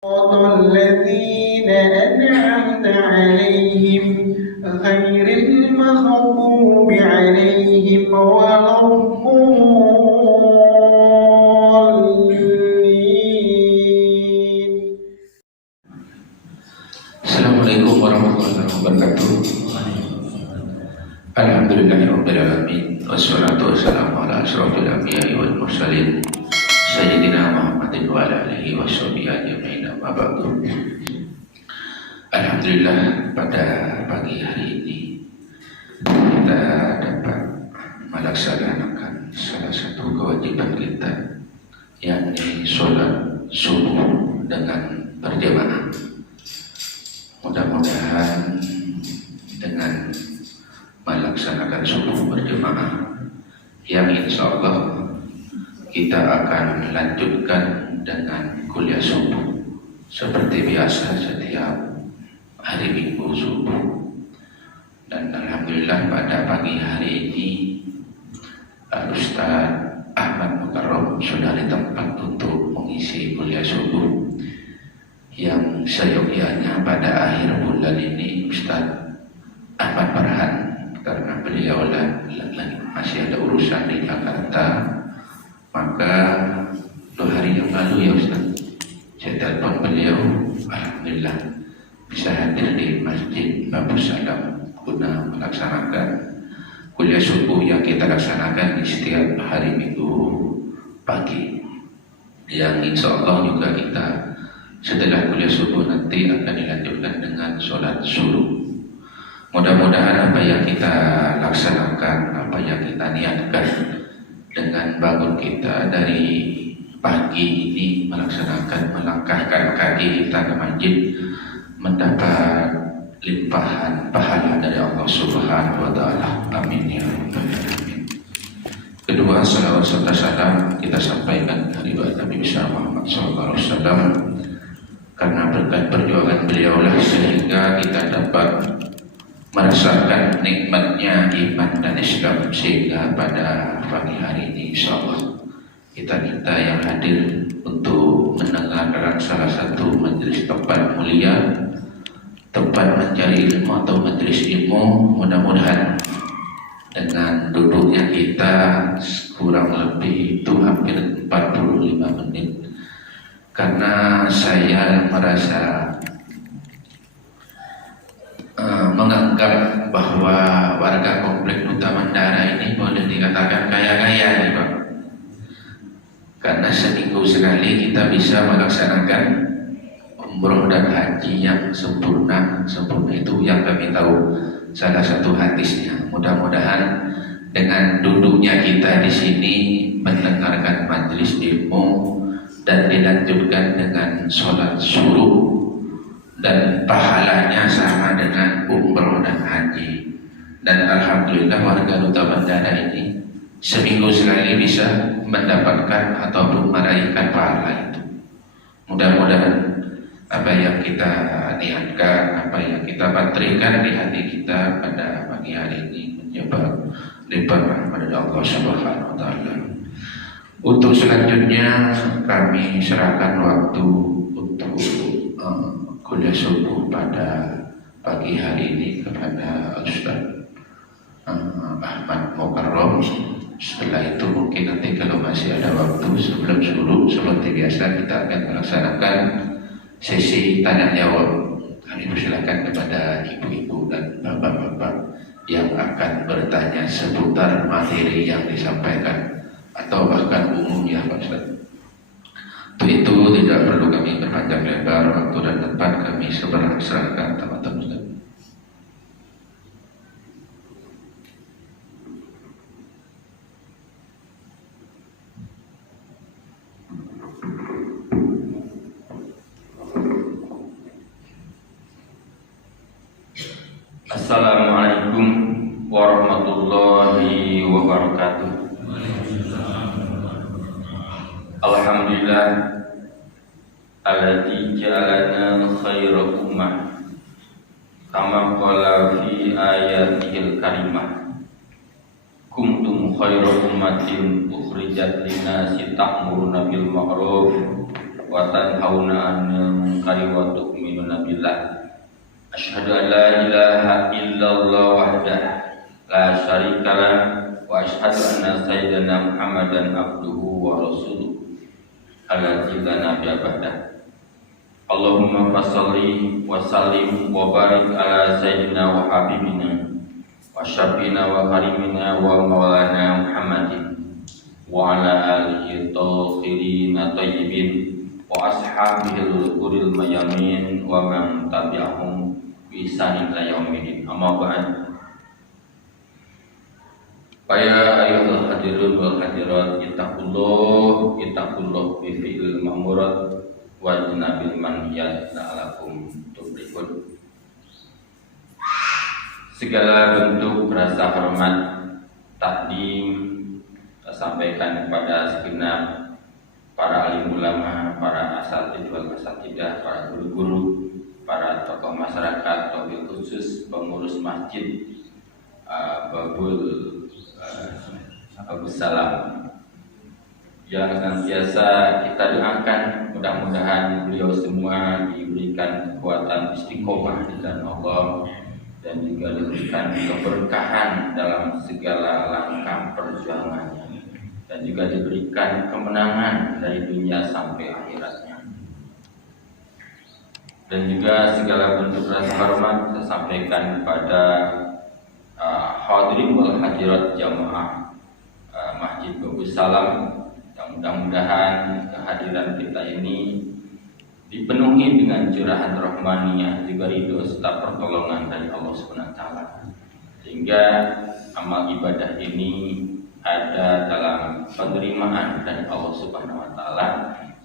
الذين أنعمت عليهم غير المغضوب عليهم ولا الضالين. Assalamualaikum warahmatullahi wabarakatuh. Alhamdulillahirabbil alamin wassalatu wassalamu ala asyrofil anbiya'i wal mursalin sayyidina Muhammadin wa ala alihi washabihi ajmain amma ba'du. Alhamdulillah, pada pagi hari ini kita dapat melaksanakan salah satu kewajiban kita, yakni sholat subuh dengan berjamaah. Mudah-mudahan dengan melaksanakan subuh berjamaah yang insya Allah kita akan lanjutkan dengan kuliah subuh seperti biasa setiap hari Minggu subuh. Dan alhamdulillah pada pagi hari ini Ustaz Ahmad Mukarram sudah di tempat untuk mengisi kuliah subuh yang seyogyanya pada akhir bulan ini Ustaz Ahmad Farhan, karena beliau masih ada urusan di Jakarta. Maka 2 hari yang lalu ya Ustaz, saya telepon beliau, alhamdulillah bisa hadir di Masjid Babu Salam guna melaksanakan kuliah subuh yang kita laksanakan di setiap hari Minggu pagi, yang insya Allah juga kita setelah kuliah subuh nanti akan dilanjutkan dengan sholat subuh. Mudah-mudahan apa yang kita laksanakan, apa yang kita niatkan dengan bangun kita dari pagi ini, melaksanakan melangkahkan kaki kita ke masjid, mendapat limpahan pahala dari Allah Subhanahu wa Ta'ala. Amin ya rabbal alamin. Kedua, salawat serta salam kita sampaikan dari Nabi Muhammad SAW, karena berkat perjuangan beliaulah sehingga kita dapat merasakan nikmatnya iman dan Islam, sehingga pada pagi hari ini insyaallah kita yang hadir untuk mendengarkan salah satu majelis tempat mulia, tempat mencari ilmu atau majelis ilmu. Mudah-mudahan dengan duduknya kita kurang lebih itu hampir 45 menit, karena saya merasa menganggap bahwa warga komplek Duta Mandara ini boleh dikatakan kaya-kaya nih Pak, karena seminggu sekali kita bisa melaksanakan umroh dan haji yang sempurna itu yang kami tahu salah satu hadisnya. Mudah-mudahan dengan duduknya kita di sini mendengarkan majelis ilmu dan dilanjutkan dengan sholat subuh, dan pahalanya sama dengan umroh dan haji. Dan alhamdulillah warga Duta Bandara ini seminggu sekali bisa mendapatkan ataupun meraihkan pahala itu. Mudah-mudahan apa yang kita niatkan, apa yang kita patrikan di hati kita pada pagi hari ini menyebab lipat rahmat dari Allah Subhanahu wa Ta'ala. Untuk selanjutnya kami serahkan waktu untuk kuliah subuh pada pagi hari ini kepada Ustaz Ahmad Mukarram. Setelah itu mungkin nanti kalau masih ada waktu sebelum subuh seperti biasa kita akan melaksanakan sesi tanya jawab. Kami persilakan kepada ibu-ibu dan bapak-bapak yang akan bertanya seputar materi yang disampaikan atau bahkan umumnya Pak Ustaz. Untuk itu tidak perlu kami berpanjang lebar, waktu dan tempat kami serahkan teman-teman. Assalamualaikum warahmatullahi wabarakatuh. Alhamdulillah alladzi ja'alana khairal ummah kama qala fi ayatihil karimah kuntum khairal ummatin ukhrijat linnasi ta'muruna bil ma'ruf wa tanhauna 'anil munkari wa tu'minuna billah. Asyhadu an la ilaha illallah wahdah la syarikalah wa asyhadu anna sayyidina Muhammadan abduhu wa rasuluh alladzi la nabiyya ba'dah. Allahumma fasholli wa sallim wa barik ala sayyidina wa habibina wa syafiina wa karimina wa maulana Muhammadin wa ala alihi thahirina thayyibin wa ashabihil ghurril mayamin wa man tabi'ahum bi ihsanin ila yaumil amma ba'd. Ya ayyuhal hadirun wal hadirat, ittaqullah bi fi'lil ma'murat wa jinabil manhiyat la'alakum tuflihun. Segala bentuk rasa hormat takdim sampaikan kepada segenap para alim ulama, para asatidz wal asatidah, para guru-guru, para tokoh masyarakat, wabil khusus pengurus masjid Babul Salam yang senantiasa kita doakan, mudah-mudahan beliau semua diberikan kekuatan istiqomah di jalan Allah dan juga diberikan keberkahan dalam segala langkah perjuangannya dan juga diberikan kemenangan dari dunia sampai akhiratnya. Dan juga segala bentuk rasa hormat saya sampaikan kepada hadirin wal hadirat jamaah Masjid Babul Salam, yang mudah-mudahan kehadiran kita ini dipenuhi dengan curahan rahmaniyah, juga ridho serta pertolongan dari Allah SWT, sehingga amal ibadah ini ada dalam penerimaan dari Allah SWT,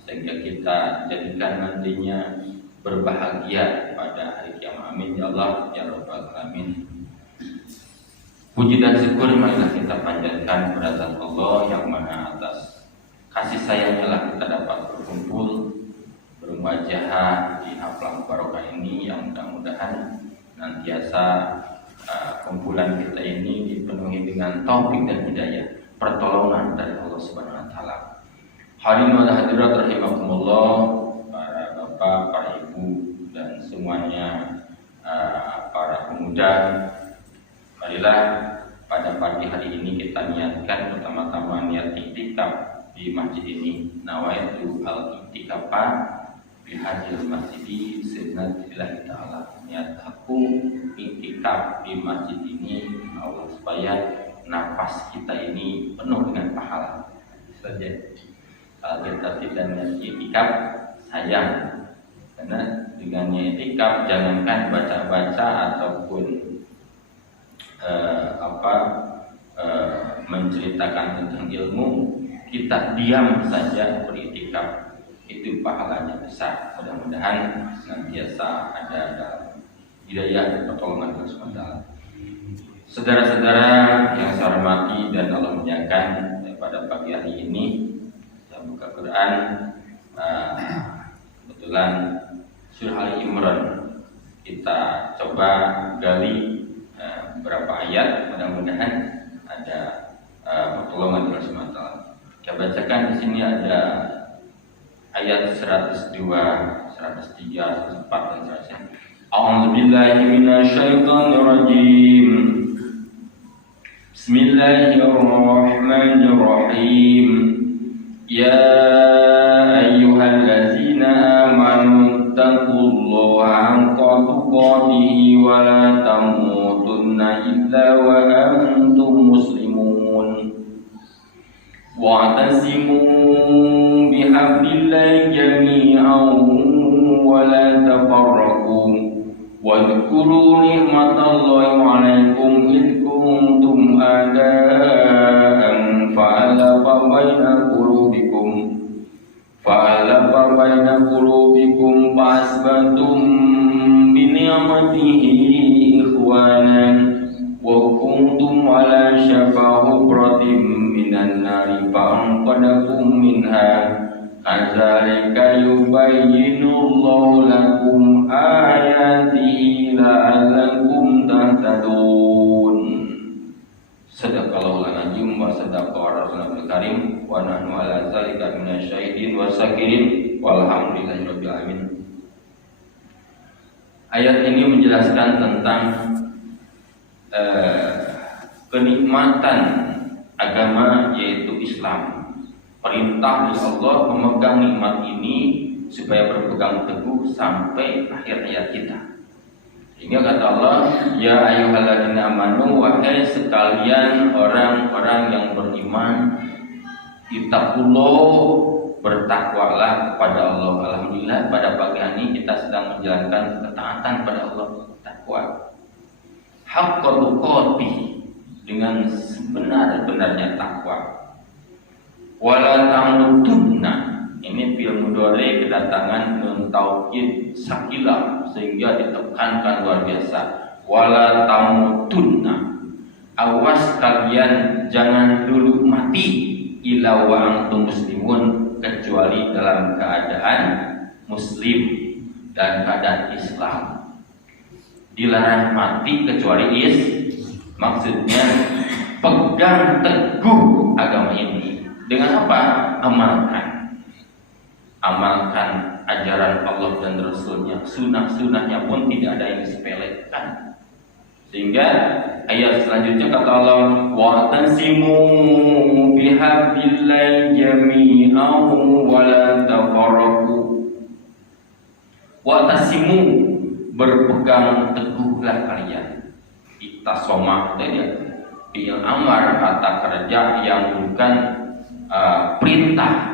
sehingga kita jadikan nantinya berbahagia pada hari kiamat. Amin ya Allah ya Rabbal Alamin. Puji dan syukur marilah kita panjatkan kepada Zat Allah yang Maha Atas. Kasih sayangnya lah kita dapat berkumpul bermuajahah di haflah barokah ini, yang mudah-mudahan nantiasa kumpulan kita ini dipenuhi dengan taufik dan hidayah, pertolongan dari Allah Subhanahu wa taala. Hadirin wa hadirat rahimakumullah, para bapak, para ibu dan semuanya para pemuda, marilah pada pagi hari ini kita niatkan pertama-tama niat iktikaf di masjid ini. Nawaitu al-iktikafa bihadil masjidi senatillahi ta'ala. Niat aku iktikaf di masjid ini Allah, supaya nafas kita ini penuh dengan pahala saja. Kalau kita tidak niat iktikaf, sayang, karena dengan niat iktikaf jangankan baca-baca ataupun menceritakan tentang ilmu, kita diam saja beriktikaf itu pahalanya besar. Mudah-mudahan senantiasa ada dalam hidayah dan pertolongan Allah SWT. Saudara-saudara yang saya hormati dan Allah muliakan, pada pagi hari ini saya buka Quran, kebetulan surah Ali Imran. Kita coba gali beberapa ayat, mudah-mudahan ada pertolongan Allah SWT. Saya bacakan di sini ada ayat 102, 103, 104 dan seterusnya. A'udzubillahi minasyaitonirrajim. Bismillahirrahmanirrahim. Ya ayyuhallazina amanu taqullaha haqqa tuqatih wa la tamutunna illa wa antum muslimun. Wa'tasimu bihablillahi jami'an wa la tafarraqu wadhkuru ni'matallahi 'alaikum id kuntum a'da'an fa'alafa baina qulubikum fa'asbatum bi ni'matihi ikhwanan wa kuntum 'ala shafa hubratin minan nari fa'anqadakum minha. Kadzalika yubayyinullahu lakum ayatihi la'allakum tahtadun. Sadaqallahul azim wa sadaqa rasulul karim wa nahnu ala zalika minasyahidin wa sakirin walhamdulillahi rabbil alamin. Ayat ini menjelaskan tentang kenikmatan agama yaitu Islam. Perintah dari Allah memegang nikmat ini supaya berpegang teguh sampai akhir hayat kita. Sehingga kata Allah, ya ayyuhalladzina amanu, wahai sekalian orang-orang yang beriman, ittaqullah, bertakwalah kepada Allah. Alhamdulillah pada pagi ini kita sedang menjalankan ketaatan pada Allah, takwa. Haqqa tuqatih, dengan sebenar-benarnya takwa. Wala tamutunna, ini fi'il mudhari kedatangan nun taukid sakilah sehingga ditekankan luar biasa. Wala tamutunna, awas kalian jangan dulu mati illa wa antum muslimun, kecuali dalam keadaan muslim dan keadaan Islam. Dilarang mati kecuali maksudnya pegang teguh agama ini. Dengan apa? Amalkan ajaran Allah dan Rasulnya. Sunnah-sunnahnya pun tidak ada yang disepelekan. Sehingga ayat selanjutnya kata Allah, wa tansimu bihablillahi jami'an wa la tafarraqu. Wa tasimu, berpegang teguhlah kalian. Iktasoma tadi fi'il amar, kata kerja yang bukan perintah.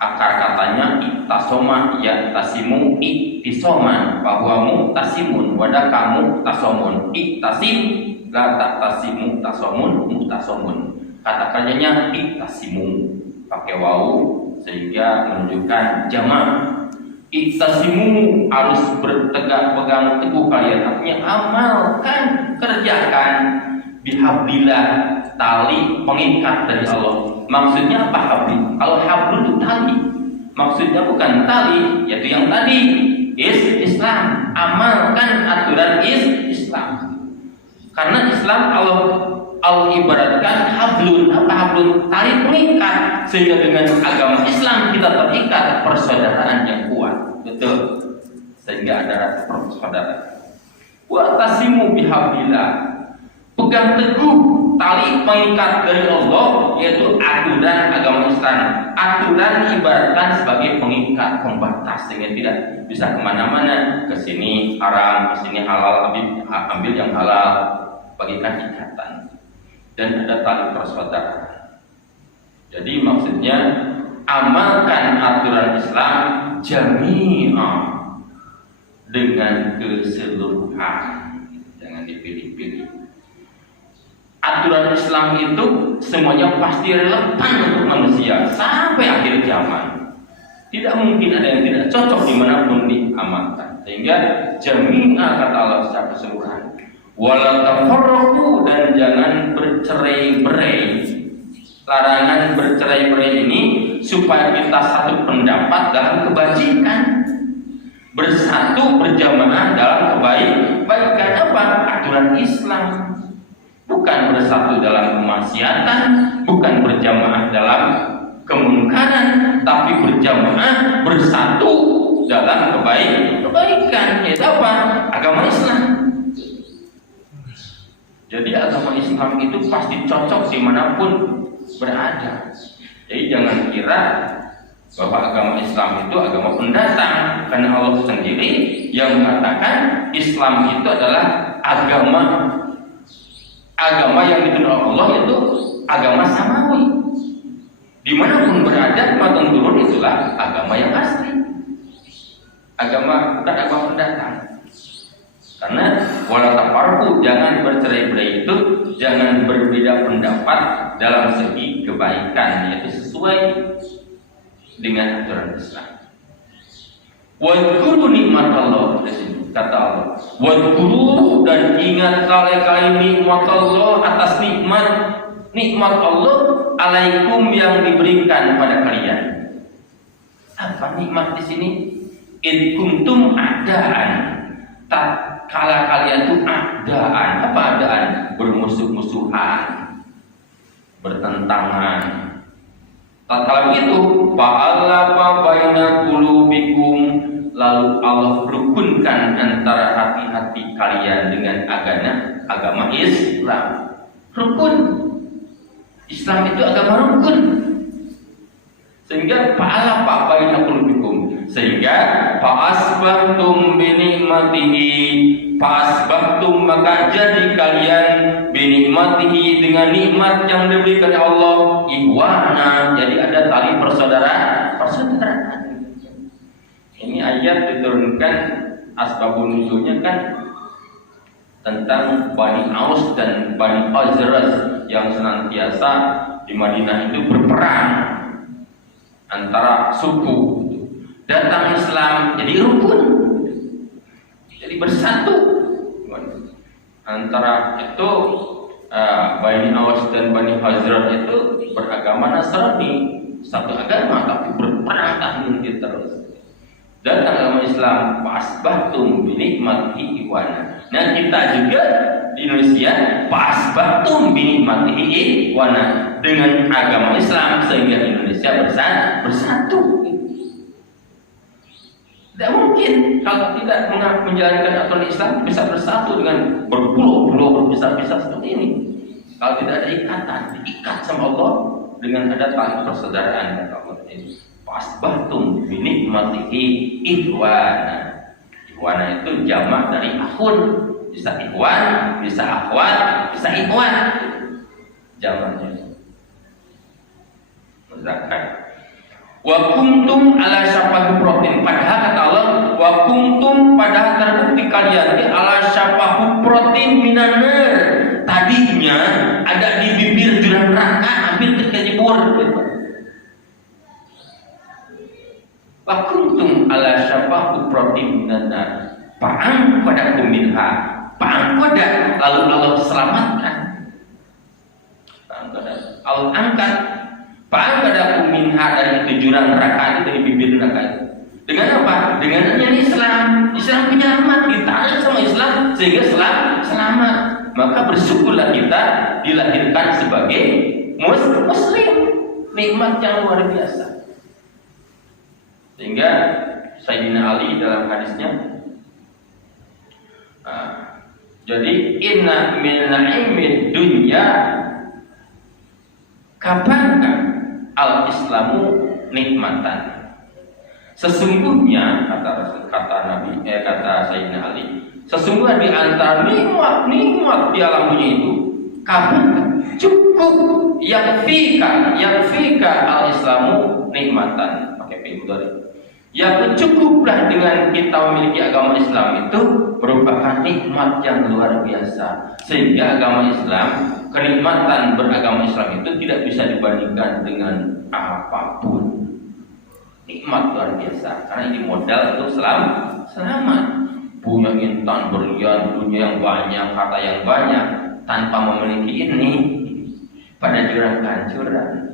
Akar katanya iktasoma ya tasimu iktisoman, bahwa muktasimun wadah kamu tasomun, iktasim la tasimu tasomun muktasomun. Kata kerjanya iktasimu pakai wawu sehingga menunjukkan jamak. Iktasimu harus pegang teguh kalian, artinya amalkan, kerjakan. Bihablillah, tali pengikat dari Allah. Maksudnya apa habli? Kalau hablu itu tali, maksudnya bukan tali, yaitu yang tadi Islam. Amalkan aturan Islam. Karena Islam Allah ibaratkan hablun. Apa hablun? Tali pengikat. Sehingga dengan agama Islam kita terikat persaudaraan yang kuat. Betul. Sehingga ada rasa persaudaraan. Wa tasimu bihablillah, pegang teguh tali pengikat dari Allah, yaitu aturan agama Islam. Aturan ibaratkan sebagai pengikat, pembatas, sehingga tidak bisa kemana-mana. Ke sini haram, ke sini halal, ambil yang halal, bagikan ikatan. Dan ada tali persaudaraan. Jadi maksudnya amalkan aturan Islam jami'ah, dengan keseluruhan, jangan dipilih-pilih. Aturan Islam itu semuanya pasti relevan untuk manusia sampai akhir zaman. Tidak mungkin ada yang tidak cocok dimanapun diamalkan. Sehingga jami'ah kata Allah secara keseluruhan. Wala tafarraqu, dan jangan bercerai-berai. Larangan bercerai-berai ini supaya kita satu pendapat dalam kebajikan, bersatu berjamaah dalam kebaikan. Apa? Aturan Islam. Bukan bersatu dalam kemaksiatan, bukan berjamaah dalam kemungkaran, tapi berjamaah bersatu dalam kebaikan. Yaitu apa? Agama Islam. Jadi agama Islam itu pasti cocok dimanapun berada. Jadi jangan kira bahwa agama Islam itu agama pendatang, karena Allah sendiri yang mengatakan Islam itu adalah agama yang diturunkan Allah, itu agama samawi. Dimanapun berada, dimanapun turun, itulah agama yang asli. Agama bukan agama pendatang. Karena wala tafarraqu, jangan bercerai-berai itu, jangan berbeda pendapat dalam segi kebaikan, yaitu sesuai dengan aturan Islam. Wadhkuru nikmat Allah, kata Allah. Wadhkuru, dan ingat kali-kali nikmat Allah, atas nikmat Allah alaikum yang diberikan pada kalian. Apa nikmat di sini? In kuntum adaan. Tatkala kalian itu adaan. Apa adaan? Bermusuh-musuhan, bertentangan. Tatkala begitu, fa'alafa baina qulubikum, lalu Allah rukunkan antara hati-hati kalian dengan agama Islam. Rukun. Islam itu agama rukun. Sehingga fa'ala baina qulubikum. Sehingga fa'asbahtum bi ni'matihi, fa'asbahtum maka jadi kalian bi ni'matihi dengan nikmat yang diberikan Allah ihwana. Jadi ada tali persaudaraan. Ini ayat diturunkan asbabun nuzulnya kan tentang Bani Aus dan Bani Khazraj yang senantiasa di Madinah itu berperang antara suku. Datang Islam jadi rukun, jadi bersatu antara itu. Bani Aus dan Bani Khazraj itu beragama Nasrani, satu agama tapi berperang tahun terus. Datang agama Islam, fasbahtum bi nikmatihi ikhwana. Nah kita juga di Indonesia fasbahtum bi nikmatihi ikhwana dengan agama Islam sehingga Indonesia bersatu. Tidak mungkin kalau tidak menjalankan aturan Islam bisa bersatu dengan berpulau-pulau berpisah-pisah seperti ini. Kalau tidak ada ikatan, diikat sama Allah dengan ada tali persaudaraan kata Allah ini. Fasbahtum bi nikmatihi ikhwana. Ikhwana itu jamak dari akhun. Bisa ikhwan, bisa akhwat, bisa ikhwan. Jamaknya. Muzakkar. Wa kuntum ala syafahu protein. Padahal kata Allah, wa kuntum padahal terbukti kalian di ala syafahu protein minaner. Tadinya ada di bibir jurang neraka hampir terjebur. Wa kuntum ala syafahu protein minaner. Pa'ang pada kuminha. Pa'ang pada lalu Allah selamatkan. Pa'ang pada Allah angkat. Pa'ang pada kuminha dari itu jurang neraka itu, dari bibir neraka itu. Dengan apa? Dengan adanya Islam. Islam penyelamat, ditarik sama Islam sehingga selamat. Maka bersyukurlah kita dilahirkan sebagai muslim. Nikmat yang luar biasa. Sehingga Sayyidina Ali dalam hadisnya, jadi inna min na'imid dunya kapankah al-islamu nikmatan. Sesungguhnya kata Nabi kata Sayyidina Ali, sesungguhnya di antara nikmat di alam dunia itu kapan cukup yang fika al-islamu nikmatan. Pakai fi'il. Yang cukuplah dengan kita memiliki agama Islam itu merupakan nikmat yang luar biasa. Sehingga agama Islam, kenikmatan beragama Islam itu tidak bisa dibandingkan dengan apapun. Nikmat luar biasa. Karena ini modal untuk selamat. Punya intan berlian, dunia yang banyak, harta yang banyak, tanpa memiliki ini pada jurang kehancuran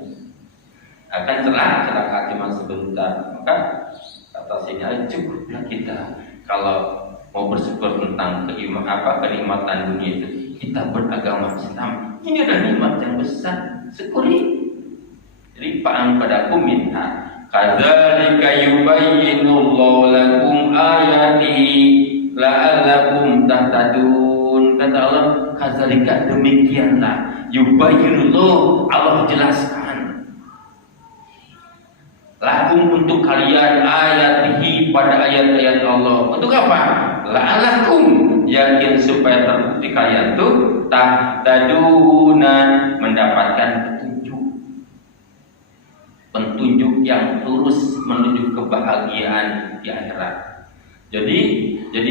akan celaka cuma sebentar. Maka kata Sayyidina, cukuplah kita kalau mau bersyukur tentang kenikmatan dunia itu, kita beragama Islam. Ini adalah nikmat yang besar, syukuri. Jadi pa'ang padaku minha kadzalika yubayyinullahu lakum ayatihi la'allakum tahtadun. Kata Allah, kadzalika demikianlah yubayyinullahu, Allah jelaskan lakum untuk kalian ayatihi pada ayat-ayat Allah. Untuk apa? La'allakum, yakin supaya terbukti kalian tuh tahtaduna, mendapatkan petunjuk yang lurus menuju kebahagiaan di akhirat. Jadi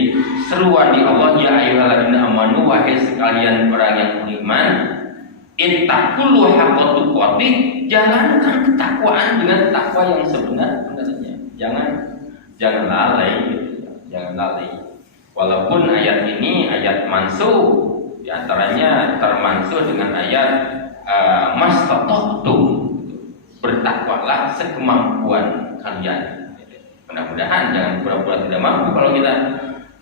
seruan di Allah, ya ayyuhalladzina amanu, wahai sekalian orang yang beriman, ittaqullu haqqa tuqatih, jalankan ketakwaan dengan takwa yang sebenar-benarnya. Jangan lalai gitu ya. Jangan lalai. Walaupun ayat ini ayat mansuh, di antaranya termansuh dengan ayat mastata'tum, bertakwalah sekemampuan kalian. Mudah-mudahan jangan pura-pura tidak mampu kalau kita,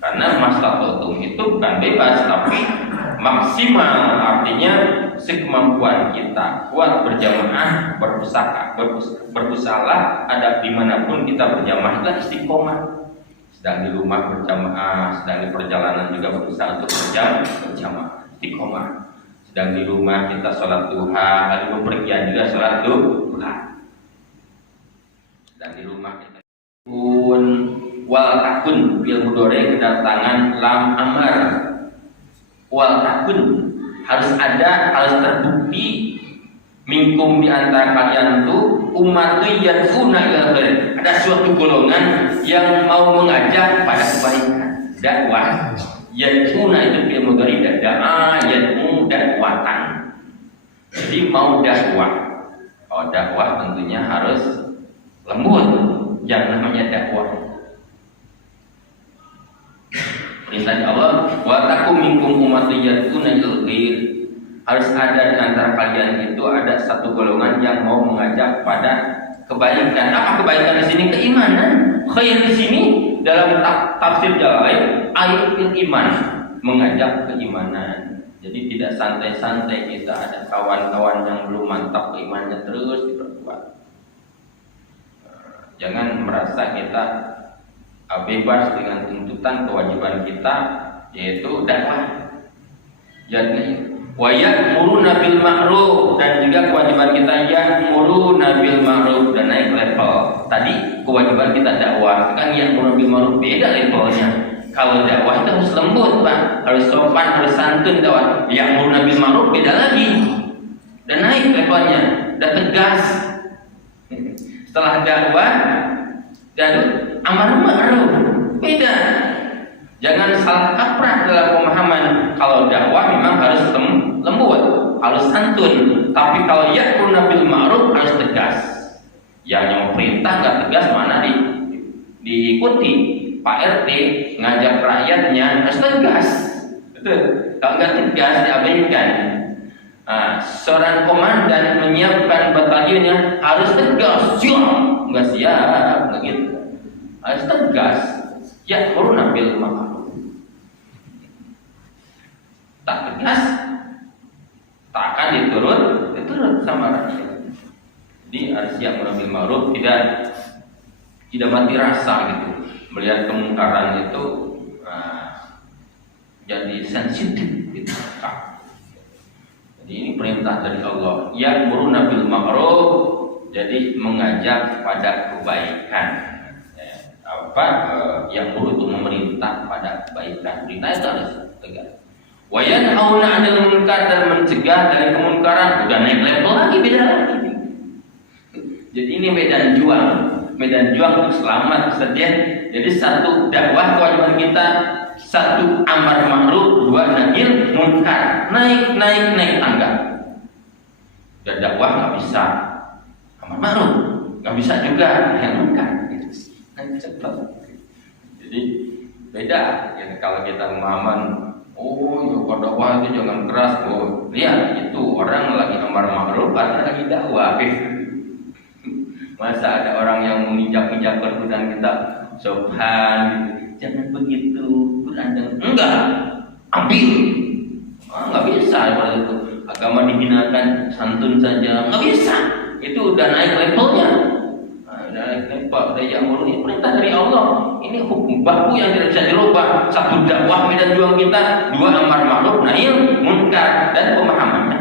karena mastata'tum itu bukan bebas tapi maksimal, artinya sekemampuan kita, kuat berjamaah, berusaha ada dimanapun kita berjamaah, itu istiqomah. sedang di rumah berjamaah, sedang di perjalanan juga berusaha untuk berjamaah, istiqomah. Sedang di rumah kita sholat duha, lalu bepergian juga sholat duha. Sedang di rumah kita pun wal takun bil mudhari kedatangan lam amar. Wal takun harus terbukti minkum di antara kalian tuh umat yad'una ila khair. Ada suatu golongan yang mau mengajak pada kebaikan, dakwah. Yad'una itu bil mudhari da'a yad'u dakwatan. Jadi mau dakwah. Oh, dakwah tentunya harus lembut. Yang namanya dakwah. Perintah Allah, wa takum minkum ummatun yad'una ilal khair. Harus ada di antara kalian itu ada satu golongan yang mau mengajak pada kebaikan. Apa kebaikan di sini? Keimanan. Khair di sini dalam tafsir Jalalain ayatul iman, mengajak keimanan. Jadi tidak santai-santai kita, ada kawan-kawan yang belum mantap keimanannya terus diperkuat. Jangan merasa kita bebas dengan tuntutan kewajiban kita, yaitu dakwah. Jadi wa ya'muruna bil ma'ruf, dan juga kewajiban kita ya'muruna bil ma'ruf, dan naik level. Tadi kewajiban kita dakwah, sekarang ya'muruna bil ma'ruf beda levelnya. Kalau dakwah itu harus lembut, Pak, harus sopan, harus santun dakwah. Ya'muruna bil ma'ruf beda lagi. Dan naik levelnya, dan tegas. Setelah dakwah dan amar ma'ruf beda. Jangan salah kaprah dalam pemahaman. Kalau dakwah memang harus lembut, harus santun. Tapi kalau ya'muruna bil ma'ruf harus tegas. Yang perintah nggak tegas mana diikuti. Pak RT ngajak rakyatnya harus tegas. Betul. Kalau nggak tegas diabaikan. Seorang komandan menyiapkan batalionnya harus tegas. Nggak siap, nggak gitu. Harus tegas. Ya'muruna bil ma'ruf. Tak tegas, tak akan diturut sama rakyat. Jadi harus ya'muruna bil ma'ruf, tidak mati rasa gitu. Melihat kemungkaran itu jadi sensitif gitu. Jadi ini perintah dari Allah. Ya'muruna bil ma'ruf, jadi mengajak pada kebaikan. Yang perlu itu memerintah pada kebaikan. Perintah itu harus tegas. Wa yanhauna 'anil munkar, dan mencegah dari kemungkaran. Udah naik level lagi, beda lagi. Jadi ini medan juang untuk selamat saja. Jadi satu dakwah kewajiban kita, satu amar ma'ruf, dua nahi munkar. Naik tangga. Dan dakwah nggak bisa amar ma'ruf, nggak bisa juga nahi munkar. Cepat. Jadi beda ya, kalau kita pemahaman, kalau dakwah itu jangan keras. Lihat itu orang lagi amar ma'ruf, ada lagi dakwah. Masa ada orang yang menginjak-injak Quran kita, subhan, jangan begitu, Quran enggak, ambil. Nggak bisa kalau itu agama dihinakan, santun saja nggak bisa. Itu udah naik levelnya. Daya ini perintah dari Allah. Ini hukum baku yang tidak bisa dirubah. Satu dakwah medan juang kita, dua amar ma'ruf nahi munkar, dan pemahamannya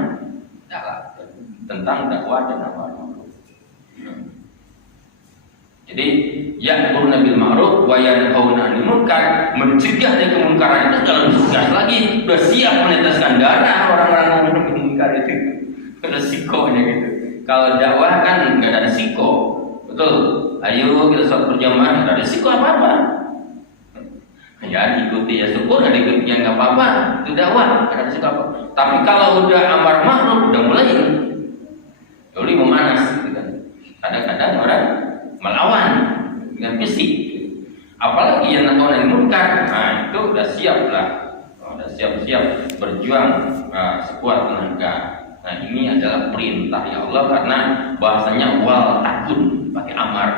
tentang dakwah dan amar ma'ruf. Jadi ya'muruna bil ma'ruf wa yanhauna 'anil munkar, mencegah dari kemungkaran itu dalam tugas lagi. Sudah siap meneteskan darah orang-orang yang mungkar itu. Resikonya gitu. Kalau dakwah kan nggak ada risiko. Betul. Ayo kita sholat berjamaah, nggak ada risiko apa-apa. Ya diikuti ya syukur, nggak diikuti ya nggak apa-apa. Itu dakwah, nggak ada risiko apa. Tapi kalau udah amar ma'ruf, udah mulai jadi memanas. Kadang-kadang orang melawan dengan fisik. Apalagi yang nahi munkar, itu udah siap lah. Udah siap-siap berjuang sekuat tenaga. Nah ini adalah perintah ya Allah, karena bahasanya wal takun pakai amar.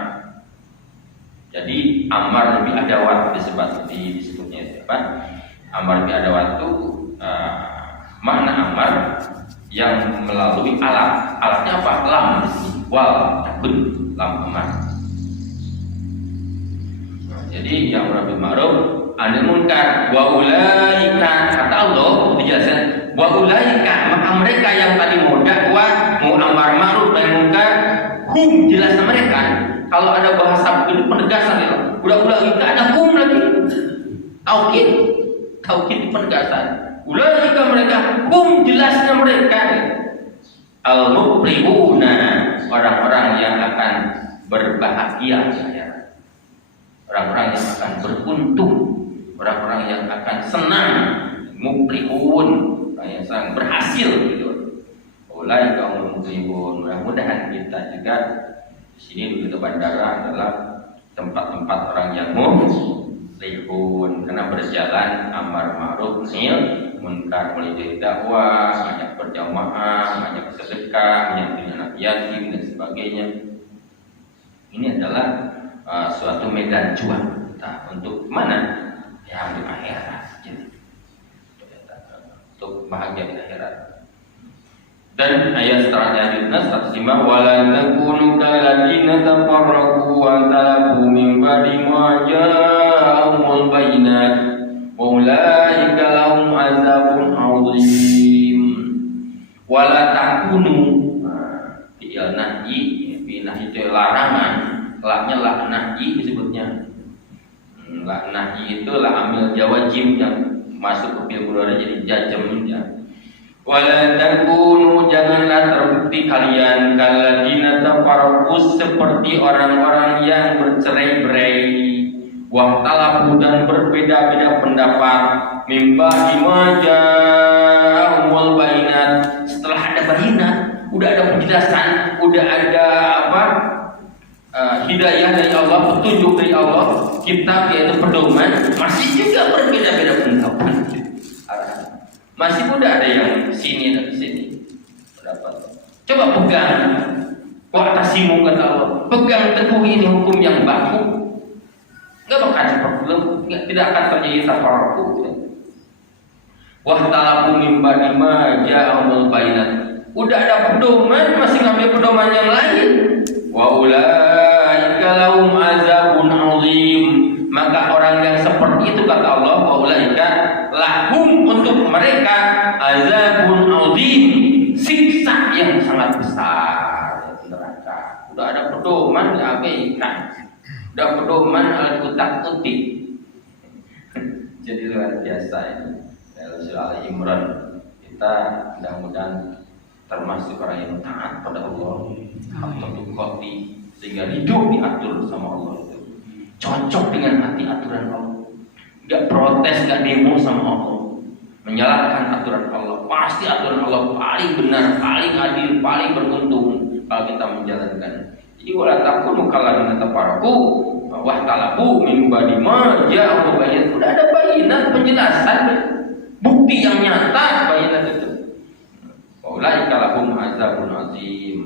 Jadi amar lebih adawat disebutnya siapa? Amar lebih adawat itu makna amar yang melalui alat. Alatnya apa? Lam, wal takun, lam amar. Jadi Jadi yang amar bil ma'ruf, anil munkar. Wa ulaika, kata Allah dijelaskan, wa ulaika, maka mereka yang tadi mau dakwah, mau amar ma'ruf nahi munkar, hum, jelas mereka. Kalau ada bahasa begini penegasan ya. Ulaika ada hum lagi. Taukid di penegasan. Ulaika mereka, hum, jelasnya mereka. Al-muflihuna, orang-orang yang akan berbahagia di akhirat. Orang-orang yang akan beruntung, orang-orang yang akan senang, muflihun, orang yang senang berhasil gitu. Ulai kaum muflihun. Mudah-mudahan kita juga di sini begitu bandara adalah tempat-tempat orang yang muflihun, karena berjalan amar ma'ruf nahi munkar, mulai dari dakwah, banyak berjamaah, banyak sedekah, menyantuni anak yatim dan sebagainya. Ini adalah suatu medan juang kita untuk mana? Ya, untuk akhirat. Jadi, untuk bahagia di akhirat. Dan ayat setelahnya Yunus 105, wala takunu kalladzina tafarraqu wa talabu min ba'di ma ja'ahumul bayyinat wa ulaika lahum azabun 'adzim. Wala takunu, fi'il nahyi, fi'il nahyi itu larangan, laknya la nahyi disebutnya. La nahyi itu la amil jawajim yang masuk ke fi'il mudhari jadi jazm ya. Wala takunu, janganlah terbukti kalian kalladzina tafarraqu, seperti orang-orang yang bercerai-berai, wahtalafu, dan berbeda-beda pendapat, mimba imajahumul bainat, setelah ada bayinat, udah ada penjelasan, udah ada hidayah dari Allah, petunjuk dari Allah, kitab yaitu pedoman, masih juga berbeda-beda pendapat. Masih muda ada yang sini dan sini pendapat. Coba pegang, wa'tasimu kata Allah, pegang teguh ini hukum yang baku, nggak bakal seperti tidak akan terjadi tafarruq. Wahtalafu min ba'di ma ja'ahumul bayyinat, udah ada pedoman masih ngambil pedoman yang lain. Wa ulaika lahum azabun 'adzim, maka orang yang seperti itu kata Allah, wa ulaika lahum, untuk mereka azabun 'adzim, siksa yang sangat besar di neraka. Udah ada pedoman diabaikan, udah pedoman utak-utik. Jadi luar biasa ini. Dalam surah Al-Imran, kita mudah-mudahan termasuk orang yang taat pada Allah, hati, sehingga hidup diatur sama Allah itu cocok dengan hati aturan Allah. Gak protes, gak demo sama Allah, menyalahkan aturan Allah. Pasti aturan Allah paling benar, paling adil, paling beruntung kalau kita menjalankan. Jadi wala takunu kalladzina tafarraqu wahtalafu min ba'di ma ja'ahumul bayyinat, udah ada bayinat, penjelasan, bukti yang nyata, bayinat itu. Wa ulaika lahum azabun 'adzim.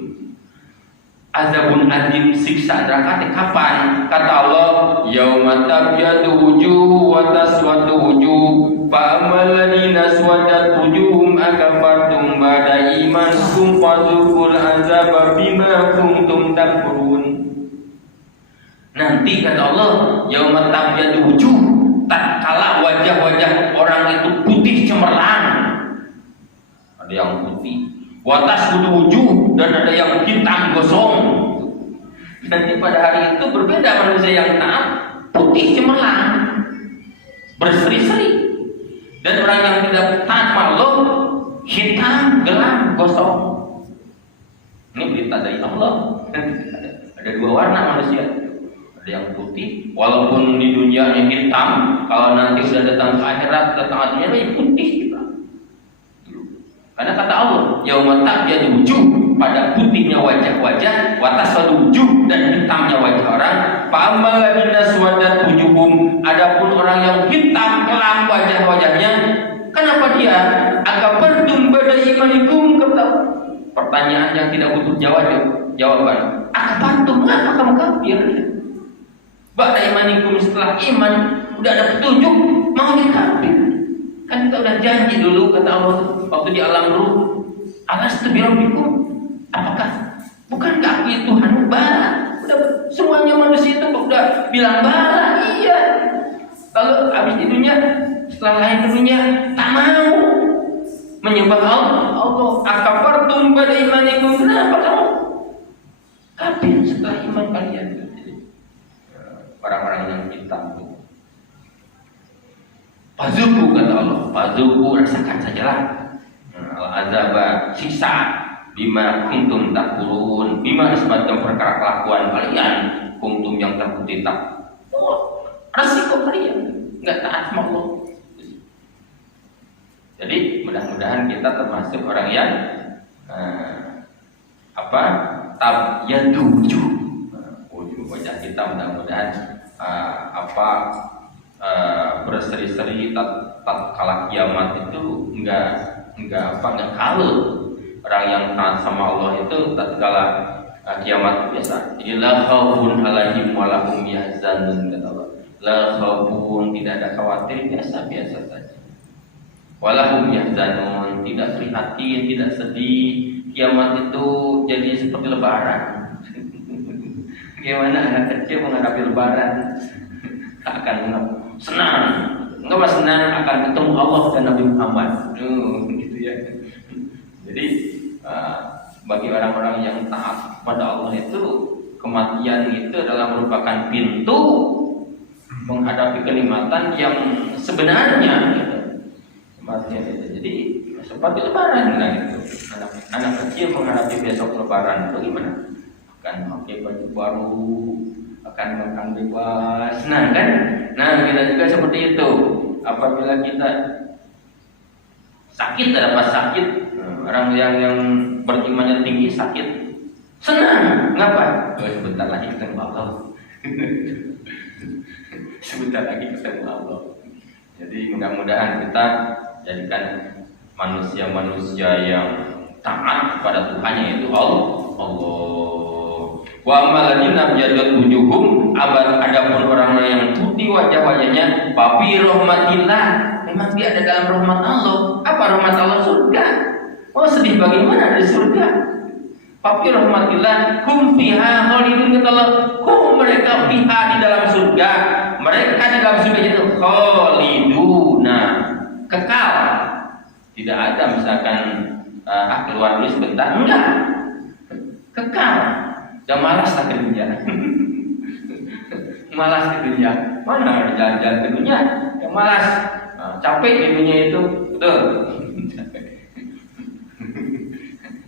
Azabun adzim, siksa neraka kapan? Kata Allah, yauma tabyadu wujuh wa taswadu wujuh, fa ammal ladzina aswadat wujuhum akafartum ba'da imankum fadzuqul azaba bima kuntum takfurun. Nanti kata Allah, yauma tabyadu wujuh, tatkala wajah-wajah orang itu putih cemerlang, ada yang putih, watas wujuh, dan ada yang hitam gosong. Nanti pada hari itu berbeda manusia yang taat, putih cemerlang, berseri-seri, dan orang yang tidak taat malu, hitam gelap gosong. Ini berita dari Allah. Ada dua warna manusia, ada yang putih, walaupun di dunia yang hitam, kalau nanti sudah datang ke akhirat, datang dunia ini putih kita. Karena kata Allah, yauma tabyadu wujuh, pada putihnya wajah-wajah, wa taswadu wujuh, dan hitamnya wajah orang. Fa ammal ladzina aswadat wujuhum, adapun orang yang hitam kelam wajah-wajahnya, kenapa dia? Akafartum ba'da imanikum, kata pertanyaan yang tidak butuh jawaban. Akafartum, ngapa kamu kafir? Ba'da imanikum, setelah iman udah ada petunjuk, mau kafir? Kan kita udah janji dulu kata Allah waktu di alam ruh, alastu birabbikum, apakah bukankah aku Tuhan? Bala, udah semuanya manusia itu udah bilang bala, iya. Kalau habis di dunia, setelah lahir ke dunia, tak mau menyembah Allah. Akafartum ba'da imanikum. Kenapa kamu kafir setelah iman kalian? Orang-orang yang hitam. Fazuku kata Allah, fazuku rasakan sajalah al-azaba, siksa bima kuntum takfurun, bima disebabkan perkara kelakuan kalian, kuntum yang terbukti tak. Resiko kalian nggak taat sama Allah. Jadi mudah-mudahan kita termasuk orang yang tabyadu wujud wajah kita, mudah-mudahan berseri-seri tatkala kiamat itu enggak kalah. Orang yang taat sama Allah itu tatkala kiamat biasa. La khaufun 'alaihim wa lahum yahzanun, kata Allah. La khaufun, tidak ada khawatir, biasa-biasa saja. Wa lahum yahzanun, tidak prihatin, tidak sedih. Kiamat itu jadi seperti lebaran. Gimana anak kecil menghadapi lebaran? Akan senang, enggak senang akan ketemu Allah dan Nabi Muhammad. Gitu ya. Jadi bagi orang-orang yang taat pada Allah itu, kematian itu adalah merupakan pintu menghadapi kenikmatan yang sebenarnya. Gitu. Kematian itu jadi seperti lebaran lah gitu. Anak kecil menghadapi besok lebaran itu gimana? Akan pakai baju baru, akan makan bebas. Nah kan? Nah kita juga seperti itu. Apabila kita sakit, ada pas sakit, orang yang berimannya tinggi sakit, senang. Ngapa? Sebentar lagi ketemu Allah. Sebentar lagi ketemu Allah. Jadi mudah-mudahan kita jadikan manusia-manusia yang taat pada Tuhannya, yaitu Allah. Wa amaladzina byadat wujuhum, adapun orang yang putih wajah-wajahnya, babi rahmatillah, memang dia ada dalam rahmat Allah. Apa rahmat Allah? Surga. Oh sedih bagaimana dari surga? Babi rahmatillah, hum fiha khalidun, kata Allah. Hum, mereka fiha di dalam surga. Mereka di dalam surga itu khaliduna, kekal. Tidak ada misalkan keluar dulu sebentar, enggak, kekal. Dan malas tak ke dunia. Malas ke dunia. Mana ada jalan-jalan ke dunia? Ya malas. Capek di dunia itu, betul.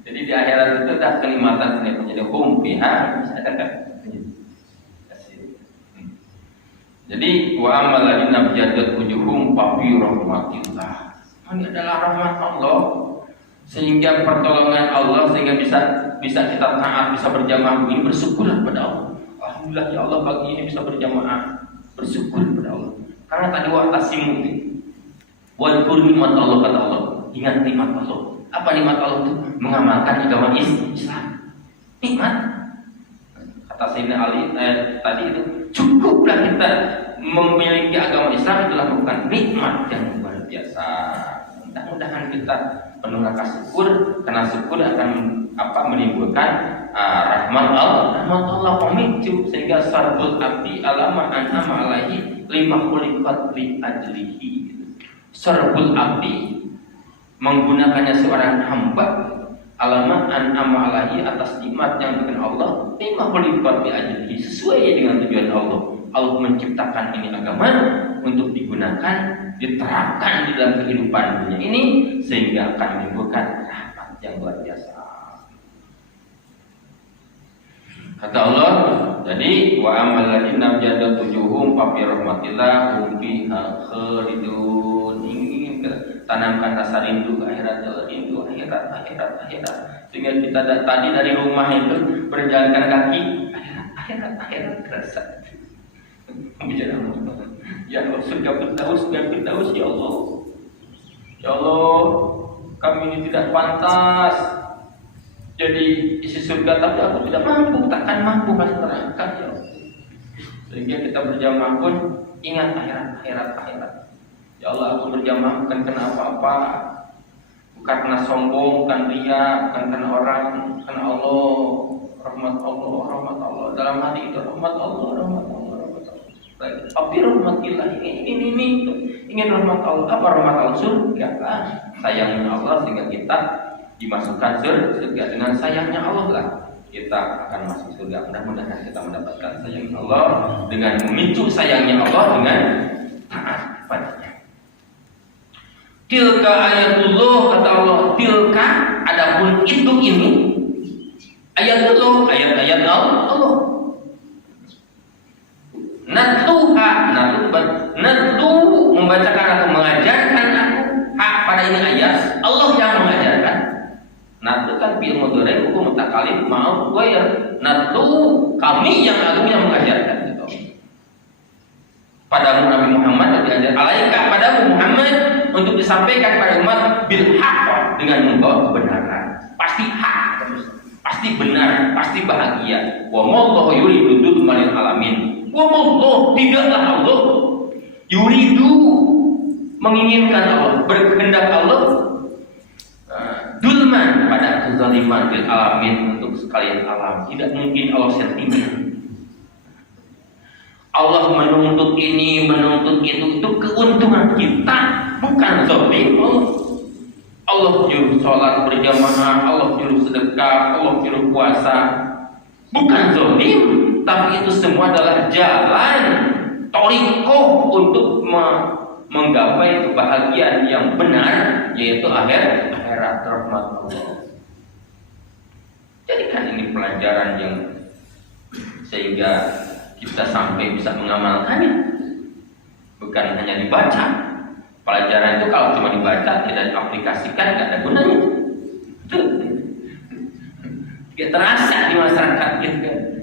Jadi di akhirat itu dah kenikmatan ini menjadi hum fiha. Jadi wa amal ladina byadat wujuhum fa bi rahmatillah. Ini adalah rahmat Allah, sehingga pertolongan Allah, sehingga bisa kita taat, bisa berjamaah ini, bersyukurlah pada Allah. Alhamdulillah ya Allah pagi ini bisa berjamaah, bersyukur pada Allah. Karena tadi wa'tasimu itu wadkur nikmat Allah, kata Allah. Ingat nikmat Allah. Apa nikmat Allah itu? Mengamalkan agama Islam. Nikmat. Kata Sayyidina Ali tadi itu, cukuplah kita memiliki agama Islam, itulah bukan nikmat yang luar biasa. Mudah-mudahan kita penuh rasa syukur, karena syukur akan menimbulkan rahmat Allah. Rahmat Allah pemicu sehingga sarbul abdi alama an'ama alaihi lima khuliqat li ajlihi. Sarbul abdi, menggunakannya seorang hamba, alama an'ama alaihi, atas nikmat yang diberikan Allah, lima khuliqat li ajlihi, sesuai dengan tujuan Allah. Allah menciptakan ini agama untuk digunakan, diterapkan di dalam kehidupan dunia ini, sehingga akan menimbulkan rahmat yang luar biasa. Kata Allah, jadi wa amal ladina byadat wujuhum fa bi rahmatillah hum fiha khalidun. Ingin tanamkan rasa rindu akhirat, rindu akhirat. Sehingga kita tadi dari rumah itu berjalan kaki, akhirat rasa. Bicara ya Allah, surga Firdaus, ya Allah. Ya Allah, kami ini tidak pantas jadi isi surga, tapi aku tidak mampu, takkan mampu kasih neraka, ya Allah. Sehingga kita berjamaah pun ingat akhirat. Ya Allah, aku berjamaah bukan karena apa-apa, bukan karena sombong, bukan ria, bukan karena orang, karena Allah. Rahmat Allah. Dalam hati itu rahmat Allah. Tapi rahmatillah ini ingin rahmat Allah. Apa rahmat Allah? Surga. Sayangnya Allah sehingga kita dimasukkan surga. Dengan sayangnya Allah lah kita akan masuk surga. Mudah-mudahan kita mendapatkan sayangnya Allah dengan memicu sayangnya Allah dengan taat padanya. Tilka ayatullah, kata Allah. Tilka, adapun itu ini ayatullah, ayat-ayat Allah. Natlu membacakan atau mengajarkan aku hak pada ini ayat. Allah yang mengajarkan. Natlu kan fi'il mudhari hukum mutakalim mau ghair. Natlu kami yang agung yang mengajarkan gitu. Padamu Nabi Muhammad yang diajar alaika padamu Muhammad untuk disampaikan pada umat bil haqq dengan membawa kebenaran. Pasti hak terus. Pasti benar, pasti bahagia. Wa mallahu yuridu dzulmal alamin. Wa mallahu tidaklah Allah yuridu menginginkan Allah, berkehendak Allah dulman pada kezaliman lil alamin untuk sekalian alam. Tidak mungkin Allah sentimen. Allah menuntut ini, menuntut itu keuntungan kita, bukan zalim Allah. Allah nyuruh sholat berjamaah, Allah nyuruh sedekah, Allah nyuruh puasa, bukan zalim, tapi itu semua adalah jalan thariqah untuk menggapai kebahagiaan yang benar, yaitu akhirat rahmat Allah. Jadikan ini pelajaran yang sehingga kita sampai bisa mengamalkannya, bukan hanya dibaca. Pelajaran itu kalau cuma dibaca tidak diaplikasikan nggak ada gunanya. Tidak terasa di masyarakat,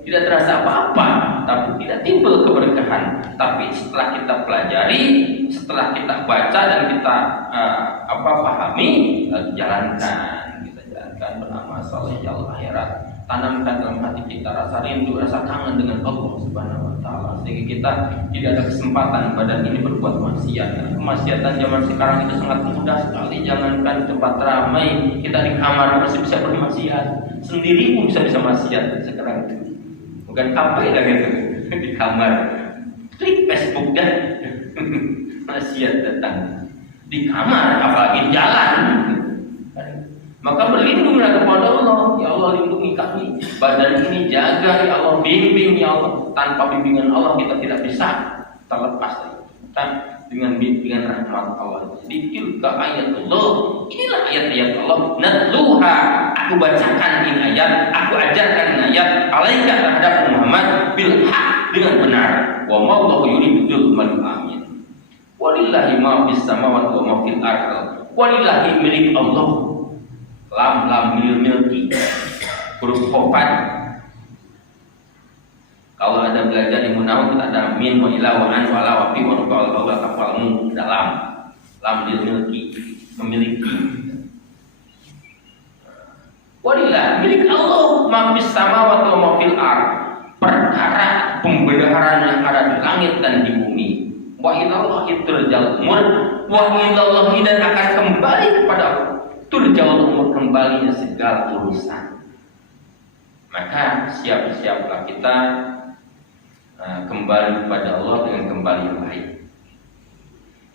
tidak terasa apa-apa, tapi tidak timbul keberkahan. Tapi setelah kita pelajari, setelah kita baca dan kita pahami, jalankan, beramal saleh jauh akhirat. Tanamkan dalam hati kita rasa rindu, rasa kangen dengan Allah Subhanahu wa taala, sehingga kita tidak ada kesempatan badan ini berbuat maksiat. Kemaksiatan zaman sekarang itu sangat mudah sekali. Jangankan tempat ramai, kita di kamar masih bisa bermaksiat. Sendiri pun bisa maksiat sekarang itu. Bukan HP dah gitu. Di kamar klik Facebook dan maksiat datang. Di kamar apalagi jalan. Maka berlindunglah kepada Allah. Ya Allah, lindungi kami. Badan ini jaga, ya Allah, bimbing, ya Allah. Tanpa bimbingan Allah kita tidak bisa terlepas dengan bimbingan rahmat Allah. Tilka ayatullah. Inilah ayat-ayat Allah. Natluha, aku bacakan ini ayat, aku ajarkan ini ayat alaika terhadap Muhammad bil haq, dengan benar. Wa ma Allahu yuridu dzulmal amin. Walillahi ma fis samawati wa ma fil ardh. Walillahi milik Allah. Lam milki huruf khofat. Kalau ada belajar di Munawar kita ada min wa ila wa an wa la wa fi wa nuqa wa kafalmu dalam lam milki memiliki. Walillah milik Allah ma fis samawati wa ma fil ardh, perkara pembendaharaan yang ada di langit dan di bumi. Wa ilallahi turja'ul umur wa ilallahi, dan akan kembali kepada Allah. Turja'ul umur, kembalinya segala urusan. Maka siap-siaplah kita kembali kepada Allah dengan kembali yang baik.